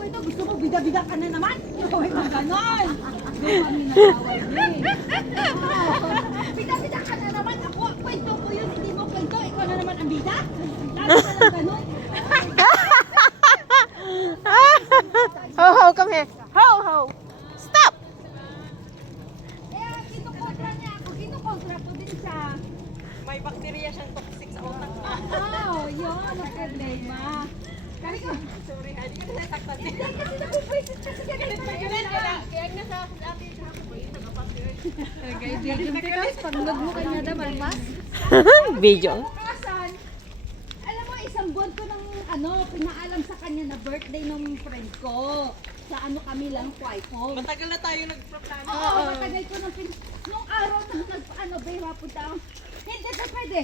kwento, gusto mo bida-bida ka na naman. Huwag kang ganon. Doon kami nag-away din. Bida-bida ka na naman. Ako, kwento ko yun, hindi mo kwento. Ikaw na naman ang bida. Lalo ka lang ganon. Ho, ho, come here. Ho, ho. Stop! Eh, kinukontra niya ako. Kinukontra ko din siya. May bakterya siyang toxic sa utak. Oh, yun ang problema. Kami ko, Sorry, hindi ko na nataktan. hindi kasi napupwisit kasi ganito na yun. Kaya nga sa atin sa ako, yun, nakapasir. Pagnog mo kanya naman, mas. Video. Bukasan, alam mo, isang buwan ko nang pinaalam sa kanya na birthday ng friend ko. Sa kami lang, Quaipong. Matagal na tayo nagproplano. Oo, matagal ko nang nung araw na Baywa punta ako. Hindi ka pwede.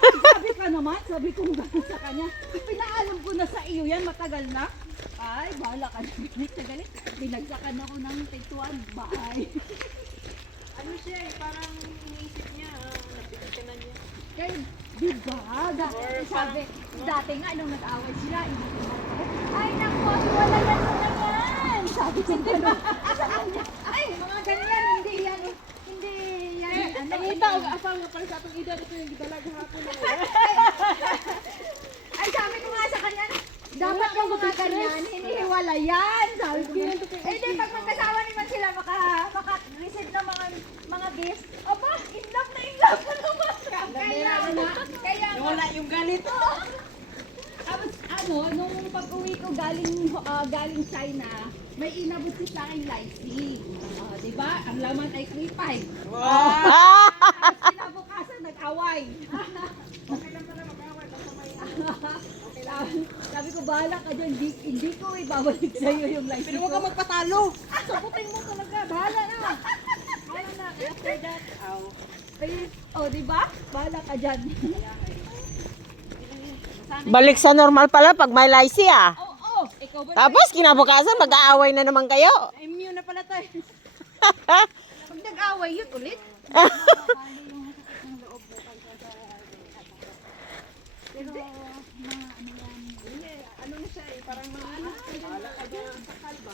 Sabi ka naman, sabi ko gano'n sa kanya. Pinaalam ko na sa iyo yan, matagal na. Ay, bahala ka na. Galit na galit. Binagsakan ako ng tituan. Bye. Ano siya eh, parang iniisip niya, napitinan niya. Kaya, di ba? Sabi, dati nga nung nag-away sila, ay naku, wala yan na yan. Sabi ko gano'n. Ay, mga ganyan, hindi yan. Hindi yan. Nakita ko, asal nga pala sa atong edad, ito yung gidalag hapon na Ay, sabi ko nga sa kanya, dapat yung mga ganyan, hinihiwalayan. Sabi ko, eh di, pag magkasawa naman sila, maka-receive ng mga gifts, aba, in love na naman. Kaya, wala yung galit. tapos nung pag-uwi ko galing China, may inabot si sa akin Lycee. Di ba? Ang laman ay 3.5. Tapos kinabukasan, nag-away. Sabi ko, bahala ka dyan. Hindi ko ibabalik sa'yo yung Lycee Pero huwag ko. ka magpatalo. Sabutin mo talaga. Bahala na. Ano na, after that, Di ba? Bahala ka dyan. Balik sa normal pala pag may lycee ah. Oo, ikaw ba? Tapos kinabukasan mag-aaway na naman kayo. immune na pala tayo. Pag nag-away yun ulit. Pero, Ano na siya eh, parang mga anak. Bahala ka dyan, sakal ba?